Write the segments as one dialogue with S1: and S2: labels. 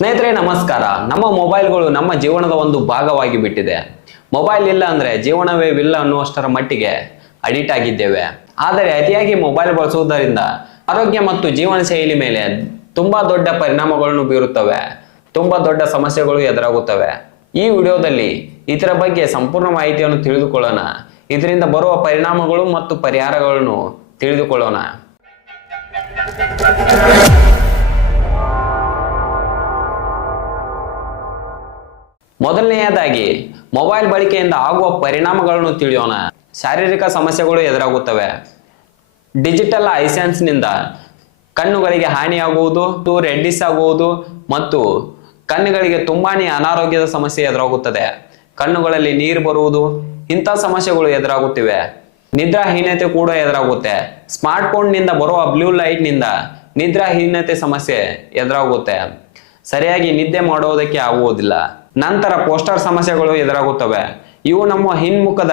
S1: ಸ್ನೇಹಿತರೆ, ನಮಸ್ಕಾರ. ನಮ್ಮ ಮೊಬೈಲ್ಗಳು ನಮ್ಮ ಜೀವನದ ಒಂದು ಭಾಗವಾಗಿ ಬಿಟ್ಟಿದೆ. ಮೊಬೈಲ್ ಇಲ್ಲ ಅಂದ್ರೆ ಜೀವನವೇ ಇಲ್ಲ ಅನ್ನುವಷ್ಟರ ಮಟ್ಟಿಗೆ ಅಡಿಟ್ ಆಗಿದ್ದೇವೆ. ಆದರೆ ಅತಿಯಾಗಿ ಮೊಬೈಲ್ ಬಳಸುವುದರಿಂದ ಆರೋಗ್ಯ ಮತ್ತು ಜೀವನ ಶೈಲಿ ಮೇಲೆ ತುಂಬಾ ದೊಡ್ಡ ಪರಿಣಾಮಗಳನ್ನು ಬೀರುತ್ತವೆ. ತುಂಬಾ ದೊಡ್ಡ ಸಮಸ್ಯೆಗಳು ಎದುರಾಗುತ್ತವೆ. ಈ ವಿಡಿಯೋದಲ್ಲಿ ಇದರ ಬಗ್ಗೆ ಸಂಪೂರ್ಣ ಮಾಹಿತಿಯನ್ನು ತಿಳಿದುಕೊಳ್ಳೋಣ. ಇದರಿಂದ ಬರುವ ಪರಿಣಾಮಗಳು ಮತ್ತು ಪರಿಹಾರಗಳನ್ನು ತಿಳಿದುಕೊಳ್ಳೋಣ. ಮೊದಲನೆಯದಾಗಿ, ಮೊಬೈಲ್ ಬಳಕೆಯಿಂದ ಆಗುವ ಪರಿಣಾಮಗಳನ್ನು ತಿಳಿಯೋಣ. ಶಾರೀರಿಕ ಸಮಸ್ಯೆಗಳು ಎದುರಾಗುತ್ತವೆ. ಡಿಜಿಟಲ್ ಐಸೆನ್ಸ್ನಿಂದ ಕಣ್ಣುಗಳಿಗೆ ಹಾನಿಯಾಗುವುದು ರೆಡ್ಡಿಸ್ ಆಗುವುದು ಮತ್ತು ಕಣ್ಣುಗಳಿಗೆ ತುಂಬಾ ಅನಾರೋಗ್ಯದ ಸಮಸ್ಯೆ ಎದುರಾಗುತ್ತದೆ. ಕಣ್ಣುಗಳಲ್ಲಿ ನೀರು ಬರುವುದು, ಇಂಥ ಸಮಸ್ಯೆಗಳು ಎದುರಾಗುತ್ತಿವೆ. ನಿದ್ರಾಹೀನತೆ ಕೂಡ ಎದುರಾಗುತ್ತೆ. ಸ್ಮಾರ್ಟ್ಫೋನ್ನಿಂದ ಬರುವ ಬ್ಲೂ ಲೈಟ್ನಿಂದ ನಿದ್ರಾಹೀನತೆ ಸಮಸ್ಯೆ ಎದುರಾಗುತ್ತೆ. ಸರಿಯಾಗಿ ನಿದ್ದೆ ಮಾಡೋದಕ್ಕೆ ಆಗುವುದಿಲ್ಲ. ನಂತರ ಪೋಸ್ಟರ್ ಸಮಸ್ಯೆಗಳು ಎದುರಾಗುತ್ತವೆ. ಇವು ನಮ್ಮ ಹಿನ್ಮುಖದ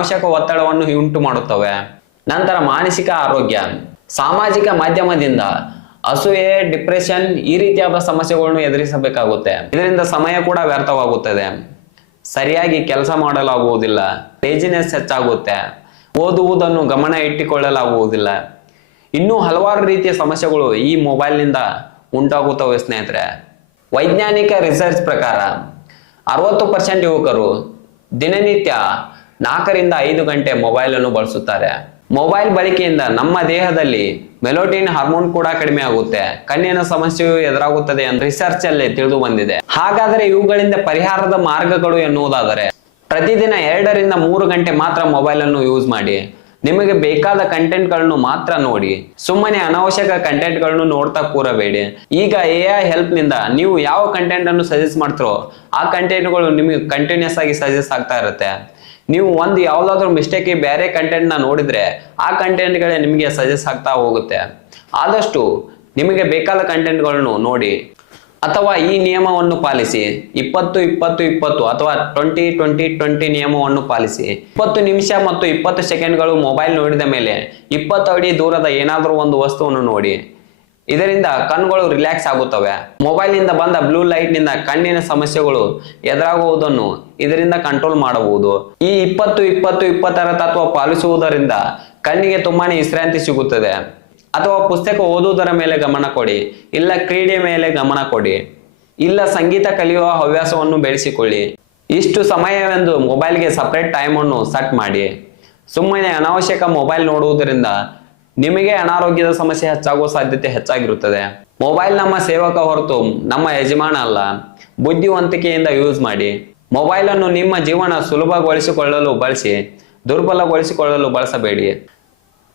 S1: ಅವಶ್ಯಕ ಒತ್ತಡವನ್ನು ಉಂಟು ಮಾಡುತ್ತವೆ. ನಂತರ ಮಾನಸಿಕ ಆರೋಗ್ಯ. ಸಾಮಾಜಿಕ ಮಾಧ್ಯಮದಿಂದ ಅಸೂಯೆ, ಡಿಪ್ರೆಷನ್ ಈ ರೀತಿಯಾದ ಸಮಸ್ಯೆಗಳನ್ನು ಎದುರಿಸಬೇಕಾಗುತ್ತೆ. ಇದರಿಂದ ಸಮಯ ಕೂಡ ವ್ಯರ್ಥವಾಗುತ್ತದೆ. ಸರಿಯಾಗಿ ಕೆಲಸ ಮಾಡಲಾಗುವುದಿಲ್ಲ. ಲೇಜಿನೆಸ್ ಹೆಚ್ಚಾಗುತ್ತೆ. ಓದುವುದನ್ನು ಗಮನ ಇಟ್ಟುಕೊಳ್ಳಲಾಗುವುದಿಲ್ಲ. ಇನ್ನೂ ಹಲವಾರು ರೀತಿಯ ಸಮಸ್ಯೆಗಳು ಈ ಮೊಬೈಲ್ನಿಂದ ಉಂಟಾಗುತ್ತವೆ ಸ್ನೇಹಿತರೆ. ವೈಜ್ಞಾನಿಕ ರಿಸರ್ಚ್ ಪ್ರಕಾರ ಅರವತ್ತು ಪರ್ಸೆಂಟ್ ಯುವಕರು ದಿನನಿತ್ಯ ನಾಲ್ಕರಿಂದ ಐದು ಗಂಟೆ ಮೊಬೈಲ್ ಅನ್ನು ಬಳಸುತ್ತಾರೆ. ಮೊಬೈಲ್ ಬಳಕೆಯಿಂದ ನಮ್ಮ ದೇಹದಲ್ಲಿ ಮೆಲೋಟಿನ್ ಹಾರ್ಮೋನ್ ಕೂಡ ಕಡಿಮೆ ಆಗುತ್ತೆ. ಕಣ್ಣಿನ ಸಮಸ್ಯೆಯು ಎದುರಾಗುತ್ತದೆ ಎಂದು ರಿಸರ್ಚ್ ಅಲ್ಲಿ ತಿಳಿದು ಬಂದಿದೆ. ಹಾಗಾದರೆ ಇವುಗಳಿಂದ ಪರಿಹಾರದ ಮಾರ್ಗಗಳು ಎನ್ನುವುದಾದರೆ, ಪ್ರತಿದಿನ ಎರಡರಿಂದ ಮೂರು ಗಂಟೆ ಮಾತ್ರ ಮೊಬೈಲ್ ಅನ್ನು ಯೂಸ್ ಮಾಡಿ. ನಿಮಗೆ ಬೇಕಾದ ಕಂಟೆಂಟ್ಗಳನ್ನು ಮಾತ್ರ ನೋಡಿ. ಸುಮ್ಮನೆ ಅನಾವಶ್ಯಕ ಕಂಟೆಂಟ್ಗಳನ್ನು ನೋಡ್ತಾ ಕೂರಬೇಡಿ. ಈಗ ಎ ಐ ಹೆಲ್ಪ್ನಿಂದ ನೀವು ಯಾವ ಕಂಟೆಂಟ್ ಅನ್ನು ಸಜೆಸ್ಟ್ ಮಾಡ್ತಿರೋ, ಆ ಕಂಟೆಂಟ್ಗಳು ನಿಮಗೆ ಕಂಟಿನ್ಯೂಸ್ ಆಗಿ ಸಜೆಸ್ಟ್ ಆಗ್ತಾ ಇರುತ್ತೆ. ನೀವು ಒಂದು ಯಾವ್ದಾದ್ರು ಮಿಸ್ಟೇಕ್ ಬೇರೆ ಕಂಟೆಂಟ್ನ ನೋಡಿದ್ರೆ, ಆ ಕಂಟೆಂಟ್ಗಳೇ ನಿಮಗೆ ಸಜೆಸ್ಟ್ ಆಗ್ತಾ ಹೋಗುತ್ತೆ. ಆದಷ್ಟು ನಿಮಗೆ ಬೇಕಾದ ಕಂಟೆಂಟ್ಗಳನ್ನು ನೋಡಿ. ಅಥವಾ ಈ ನಿಯಮವನ್ನು ಪಾಲಿಸಿ. ಇಪ್ಪತ್ತು ಇಪ್ಪತ್ತು ಇಪ್ಪತ್ತು ಅಥವಾ ಟ್ವೆಂಟಿ ಟ್ವೆಂಟಿ ಟ್ವೆಂಟಿ ನಿಯಮವನ್ನು ಪಾಲಿಸಿ. ಇಪ್ಪತ್ತು ನಿಮಿಷ ಮತ್ತು ಇಪ್ಪತ್ತು ಸೆಕೆಂಡ್ಗಳು ಮೊಬೈಲ್ ನೋಡಿದ ಮೇಲೆ ಇಪ್ಪತ್ತು ಅಡಿ ದೂರದ ಏನಾದರೂ ಒಂದು ವಸ್ತುವನ್ನು ನೋಡಿ. ಇದರಿಂದ ಕಣ್ಣುಗಳು ರಿಲ್ಯಾಕ್ಸ್ ಆಗುತ್ತವೆ. ಮೊಬೈಲ್ನಿಂದ ಬಂದ ಬ್ಲೂ ಲೈಟ್ನಿಂದ ಕಣ್ಣಿನ ಸಮಸ್ಯೆಗಳು ಎದುರಾಗುವುದನ್ನು ಇದರಿಂದ ಕಂಟ್ರೋಲ್ ಮಾಡಬಹುದು. ಈ ಇಪ್ಪತ್ತು ಇಪ್ಪತ್ತು, ಇಪ್ಪತ್ತರ ತತ್ವ ಪಾಲಿಸುವುದರಿಂದ ಕಣ್ಣಿಗೆ ತುಂಬಾ ವಿಶ್ರಾಂತಿ ಸಿಗುತ್ತದೆ. ಅಥವಾ ಪುಸ್ತಕ ಓದುವುದರ ಮೇಲೆ ಗಮನ ಕೊಡಿ, ಇಲ್ಲ ಕ್ರೀಡೆ ಮೇಲೆ ಗಮನ ಕೊಡಿ, ಇಲ್ಲ ಸಂಗೀತ ಕಲಿಯುವ ಹವ್ಯಾಸವನ್ನು ಬೆಳೆಸಿಕೊಳ್ಳಿ. ಇಷ್ಟು ಸಮಯವೆಂದು ಮೊಬೈಲ್ಗೆ ಸಪ್ರೇಟ್ ಟೈಮನ್ನು ಸೆಟ್ ಮಾಡಿ. ಸುಮ್ಮನೆ ಅನಾವಶ್ಯಕ ಮೊಬೈಲ್ ನೋಡುವುದರಿಂದ ನಿಮಗೆ ಅನಾರೋಗ್ಯದ ಸಮಸ್ಯೆ ಹೆಚ್ಚಾಗುವ ಸಾಧ್ಯತೆ ಹೆಚ್ಚಾಗಿರುತ್ತದೆ. ಮೊಬೈಲ್ ನಮ್ಮ ಸೇವಕ ಹೊರತು ನಮ್ಮ ಯಜಮಾನ ಅಲ್ಲ, ಬುದ್ಧಿವಂತಿಕೆಯಿಂದ ಯೂಸ್ ಮಾಡಿ. ಮೊಬೈಲ್ ಅನ್ನು ನಿಮ್ಮ ಜೀವನ ಸುಲಭಗೊಳಿಸಿಕೊಳ್ಳಲು ಬಳಸಿ, ದುರ್ಬಲಗೊಳಿಸಿಕೊಳ್ಳಲು ಬಳಸಬೇಡಿ.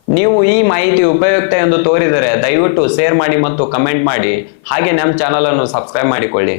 S1: ನೀವು ಈ ಮಾಹಿತಿ ಉಪಯುಕ್ತ ಎಂದು ತೋರಿದರೆ ದಯವಿಟ್ಟು ಶೇರ್ ಮಾಡಿ ಮತ್ತು ಕಮೆಂಟ್ ಮಾಡಿ. ಹಾಗೆ ನಮ್ಮ ಚಾನಲನ್ನು ಸಬ್ಸ್ಕ್ರೈಬ್ ಮಾಡಿಕೊಳ್ಳಿ.